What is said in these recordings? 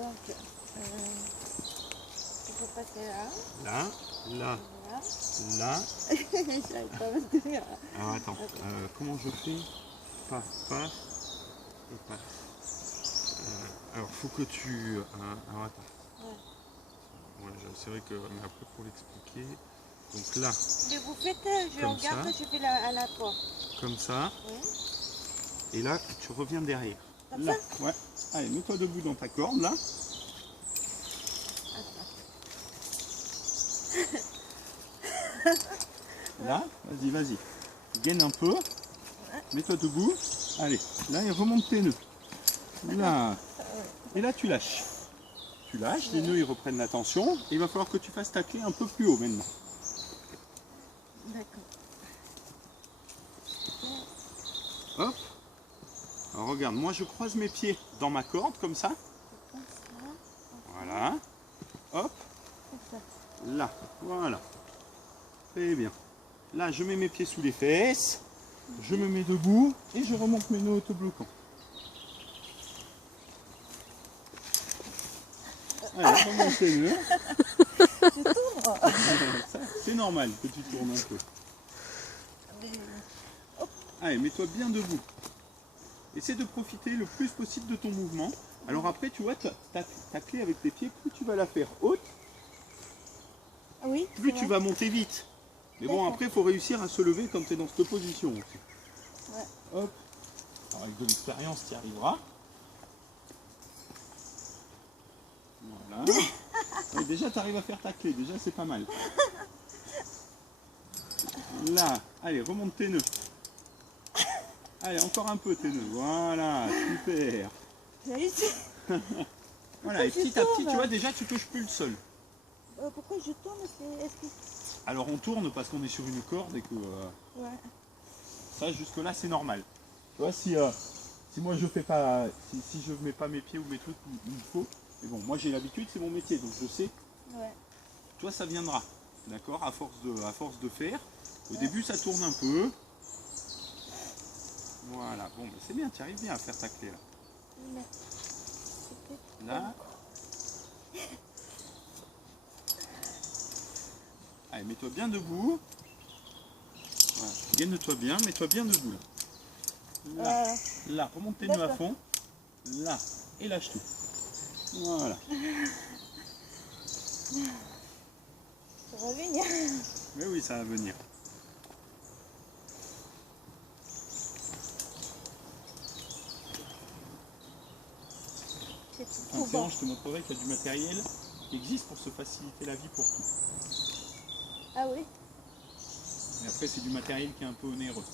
Donc, il faut passer là. Là, là, Là. là. J'arrive pas à me tenir. Alors attends, comment je fais? Passe, passe et passe. Alors faut que tu... alors attends. Ouais. Ouais, c'est vrai que... Mais après pour l'expliquer... Donc là, Mais vous faites, je comme regarde, ça. je fais à la fois. Comme ça. Ouais. Et là, tu reviens derrière. Comme Là, ça? ouais. Allez, mets-toi debout dans ta corde, là. Là, vas-y, vas-y. Gaine un peu. Mets-toi debout. Allez, là, et remonte tes nœuds. Là. Et là, tu lâches. Tu lâches, les nœuds, ils reprennent la tension. Et il va falloir que tu fasses ta clé un peu plus haut maintenant. D'accord. Hop. Alors regarde, moi je croise mes pieds dans ma corde, comme ça. Comme ça. Voilà. Hop. Comme ça. Là. Voilà. Très bien. Là, je mets mes pieds sous les fesses. Je me mets debout et je remonte mes nœuds autobloquants. Allez, remonte tes nœuds. Je tourne. C'est normal que tu tournes un peu. Allez, mets-toi bien debout. Essaie de profiter le plus possible de ton mouvement. Alors après, tu vois, ta clé avec tes pieds, plus tu vas la faire haute, Oui. plus tu vas monter vite. Mais bon, après, il faut réussir à se lever quand tu es dans cette position aussi. Ouais. Hop. Alors, avec de l'expérience, tu y arriveras. Voilà. Ouais, déjà, tu arrives à faire ta clé. Déjà, c'est pas mal. Là. Allez, remonte tes nœuds. Allez, encore un peu tes nœuds. Voilà, super. J'ai réussi. Voilà, et petit à petit, tu vois, déjà, tu touches plus le sol. Pourquoi je tourne? Est-ce que... Alors, on tourne parce qu'on est sur une corde et que... Ouais. Ça, jusque-là, c'est normal. Tu vois, si moi, je fais pas... Si je mets pas mes pieds ou mes trucs où il faut... Mais bon, moi, j'ai l'habitude, c'est mon métier, donc je sais. Ouais. Toi, ça viendra. D'accord, à force de faire. Au début, ça tourne un peu. Voilà, bon, mais c'est bien, tu arrives bien à faire ta clé là. Là. Allez, mets-toi bien debout. Voilà. Gaine-toi bien, mets-toi bien debout là. Là, là, remonte tes nœuds à fond. Là, et lâche tout. Voilà. Ça va venir. Mais oui, ça va venir. Je te montrerai qu'il y a du matériel qui existe pour se faciliter la vie pour tout. Ah oui. Mais après, c'est du matériel qui est un peu onéreux.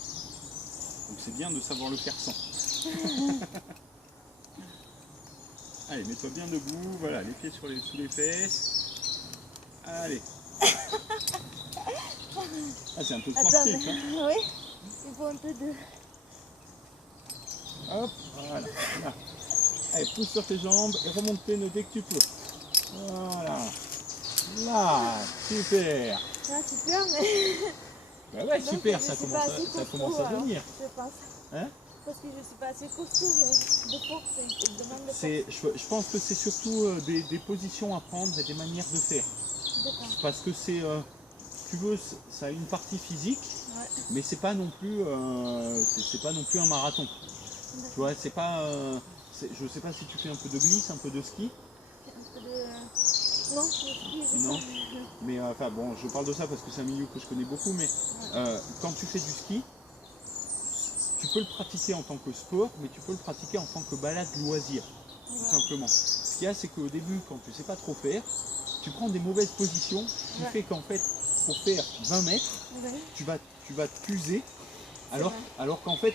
Donc c'est bien de savoir le faire sans. Allez, mets-toi bien debout. Voilà, les pieds sous les fesses. Allez. Ah, c'est un peu sportif. Hein. Oui. Il faut un peu de... Hop, voilà. Là. Allez, pousse sur tes jambes et remonte tes nœuds dès que tu peux. Voilà. Là, super. Ah, super, mais... Bah ouais, donc, super, ça commence à venir. Je pense. Hein? Parce que je ne suis pas assez costaud, mais de force, il demande de force. Je pense que c'est surtout des positions à prendre et des manières de faire. Parce que c'est, tu veux, ça a une partie physique, mais c'est pas non plus, c'est pas non plus un marathon. Tu vois, c'est pas, je sais pas si tu fais un peu de glisse, un peu de ski. Un peu de... Non, le ski, non. Mais enfin bon, je parle de ça parce que c'est un milieu que je connais beaucoup, mais quand tu fais du ski, tu peux le pratiquer en tant que sport, mais tu peux le pratiquer en tant que balade loisir, tout simplement. Ce qu'il y a, c'est qu'au début, quand tu sais pas trop faire, tu prends des mauvaises positions, qui fait qu'en fait, pour faire 20 mètres, tu vas t'user, alors qu'en fait,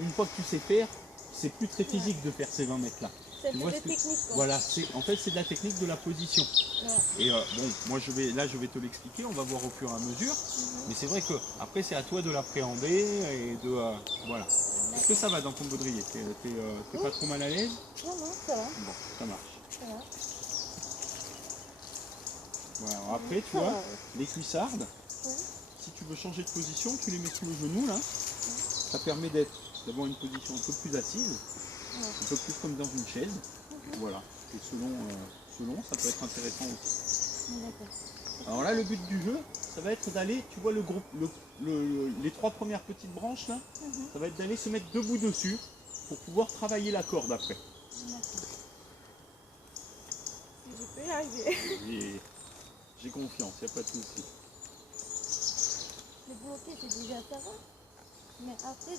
une fois que tu sais faire, c'est plus très physique de faire ces 20 mètres là. C'est de la technique. Voilà, en fait c'est de la technique de la position. Et bon, moi je vais te l'expliquer, on va voir au fur et à mesure. Mais c'est vrai que après c'est à toi de l'appréhender et de voilà. Est-ce que ça va dans ton baudrier? T'es pas trop mal à l'aise? Non, ça va. Bon, ça marche. Ça va. Voilà, alors après tu vois, les cuissardes, si tu veux changer de position, tu les mets sous le genou là. Ça permet d'avoir une position un peu plus assise. Un peu plus comme dans une chaise. Voilà. Et selon, ça peut être intéressant aussi. D'accord. Alors là, le but du jeu, ça va être d'aller, tu vois le groupe, les 3 premières petites branches là, ça va être d'aller se mettre debout dessus pour pouvoir travailler la corde après. D'accord. Si je peux y arriver. Oui, j'ai confiance, il n'y a pas de souci. Le bloquer, c'est déjà ça va. Mais après,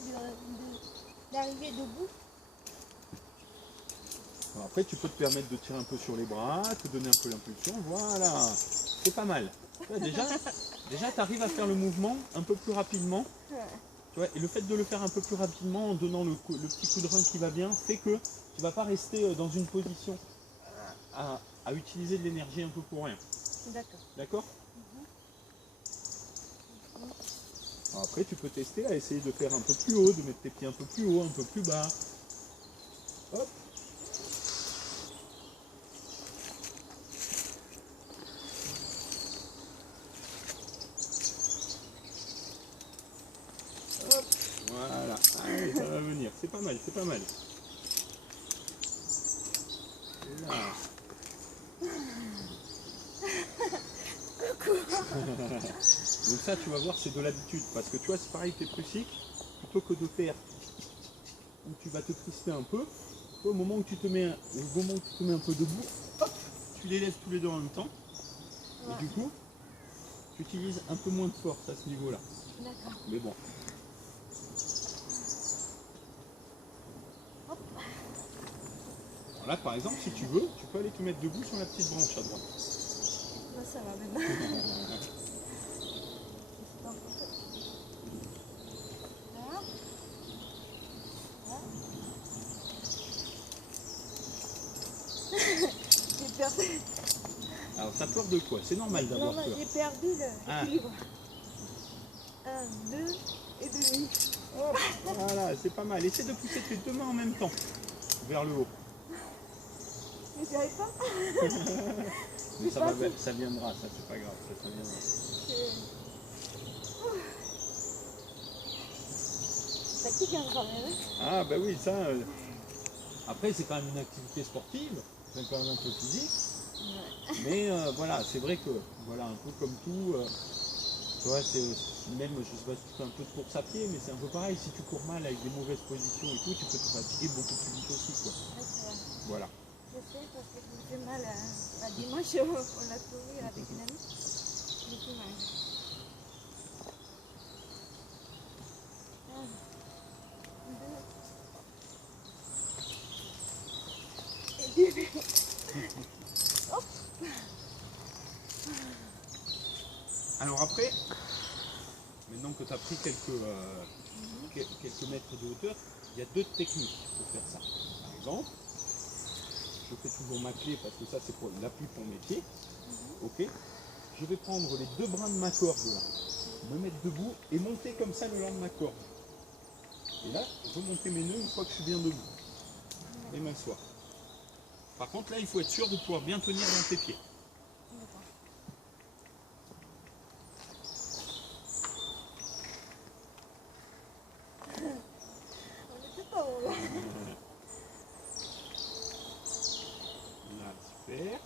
d'arriver debout, Alors après, tu peux te permettre de tirer un peu sur les bras, te donner un peu l'impulsion, voilà, c'est pas mal. Tu vois, déjà tu arrives à faire le mouvement un peu plus rapidement. Tu vois, et le fait de le faire un peu plus rapidement en donnant le petit coup de rein qui va bien fait que tu ne vas pas rester dans une position à utiliser de l'énergie un peu pour rien. d'accord. D'accord? Alors après, tu peux tester à essayer de faire un peu plus haut, de mettre tes pieds un peu plus haut, un peu plus bas. Hop. Hop. Voilà. Allez, ça va venir. C'est pas mal, c'est pas mal. Et là. Donc ça, tu vas voir, c'est de l'habitude. Parce que tu vois, c'est pareil que tes prussiques, plutôt que de faire où tu vas te crisper un peu, au moment où tu te mets, un peu debout, hop, tu les lèves tous les deux en même temps. Ouais. Et du coup, tu utilises un peu moins de force à ce niveau-là. D'accord. Mais bon. Hop. Alors là, par exemple, si tu veux, tu peux aller te mettre debout sur la petite branche à droite. Là, ça va maintenant. Là. Là. J'ai perdu. Alors, t'as peur de quoi? C'est normal d'avoir Non, peur. j'ai perdu l'équilibre. 1, 2 et demi. Hop, voilà, c'est pas mal. Essaie de pousser tes deux mains en même temps vers le haut. Mais j'y arrive pas. Mais ça viendra, ça c'est pas grave, ça viendra. C'est fatigue quand même. Hein. Ah bah oui, ça. Après, c'est quand même une activité sportive, c'est quand même un peu physique. Ouais. Mais voilà, c'est vrai que, voilà, un peu comme tout, tu vois, c'est même, je sais pas si tu fais un peu de course à pied, mais c'est un peu pareil. Si tu cours mal avec des mauvaises positions et tout, tu peux te fatiguer beaucoup plus vite aussi, quoi. Ouais, c'est vrai. Voilà. Je sais parce que je me fais mal à dimanche, on a couru avec une amie. Je me fais mal. Hop. Alors après, maintenant que tu as pris quelques mètres de hauteur, il y a 2 techniques pour faire ça. Par exemple, je fais toujours ma clé parce que ça c'est pour l'appui pour mes pieds. Ok. Je vais prendre les 2 brins de ma corde là, me mettre debout et monter comme ça le long de ma corde. Et là, je vais monter mes nœuds une fois que je suis bien debout. Et m'asseoir. Par contre là, il faut être sûr de pouvoir bien tenir dans tes pieds. On était pas haut là. Là, super.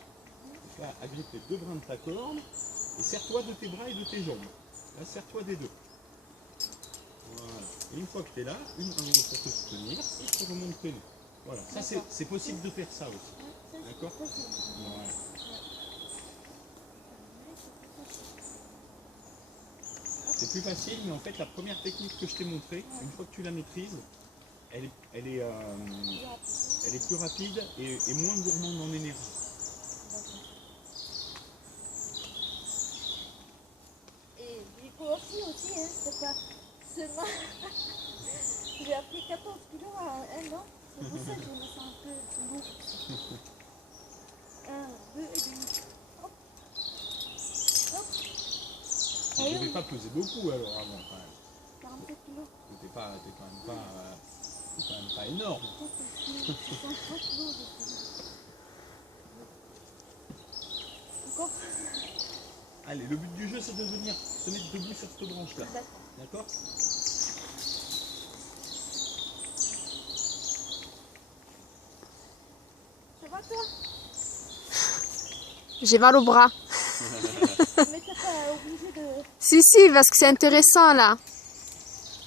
Donc là, agrippe les 2 brins de ta corde et serre-toi de tes bras et de tes jambes. Là, serre-toi des 2. Voilà. Et une fois que tu es là, une main pour te soutenir et tu remontes tes nœuds. Voilà, ça c'est possible de faire ça aussi. D'accord? Voilà. C'est plus facile, mais en fait, la première technique que je t'ai montrée, une fois que tu la maîtrises, elle est plus rapide et moins gourmande en énergie. Et il faut aussi, hein, c'est pas seulement. J'ai appris 14 kilos à 1 an, c'est pour ça que je me sens un peu lourd. 1, 2 et demi. Hop. Hop. Tu ne devais pas peser beaucoup alors avant quand même. 47 kilos. T'es quand même pas énorme. 63 kilos. Encore. Allez, le but du jeu c'est de venir se mettre debout sur cette branche là. D'accord? Ça Ça va toi? J'ai mal au bras. Mais t'es pas obligé de... Si, si, parce que c'est intéressant là.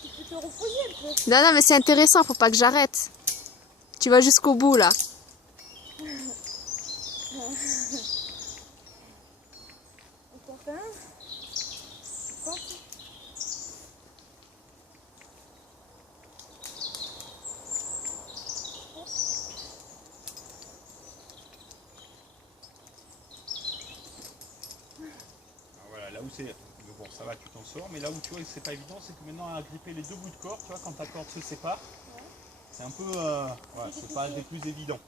Tu peux te reposer un peu. Non, non, mais c'est intéressant, faut pas que j'arrête. Tu vas jusqu'au bout là. Et copain? Voilà, là où c'est. Bon, ça va, tu t'en sors, mais là où tu vois que c'est pas évident, c'est que maintenant à gripper les deux bouts de corde, tu vois, quand ta corde se sépare, Ouais. c'est un peu. Voilà, c'est pas des plus évidents.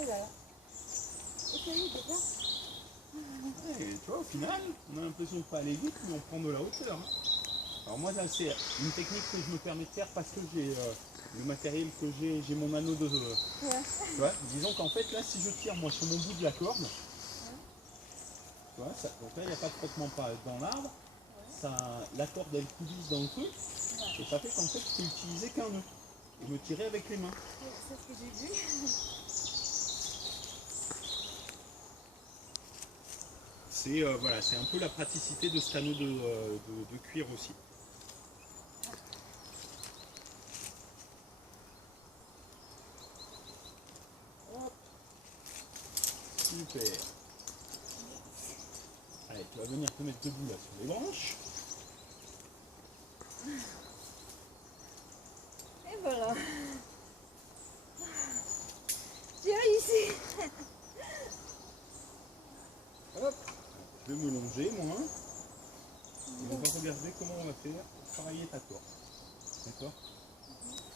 Et voilà. Essayez déjà. Et tu vois, au final, on a l'impression de pas aller vite, mais on prend de la hauteur. Hein. Alors, moi, là, c'est une technique que je me permets de faire parce que j'ai le matériel que j'ai mon anneau de. Ouais. Tu vois, disons qu'en fait, là, si je tire moi sur mon bout de la corde, tu vois, ça, donc là, il n'y a pas de frottement dans l'arbre. Ça, la corde elle coulisse dans le truc et ça fait qu'en fait je peux utiliser qu'un nœud et me tirer avec les mains. C'est ce que j'ai vu. C'est voilà, c'est un peu la praticité de cet anneau de cuir aussi. Super. Allez, tu vas venir te mettre debout là sur les branches. Et voilà. J'ai réussi. Hop, je vais me longer moi. Et on va regarder comment on va faire pour travailler ta corde. D'accord ?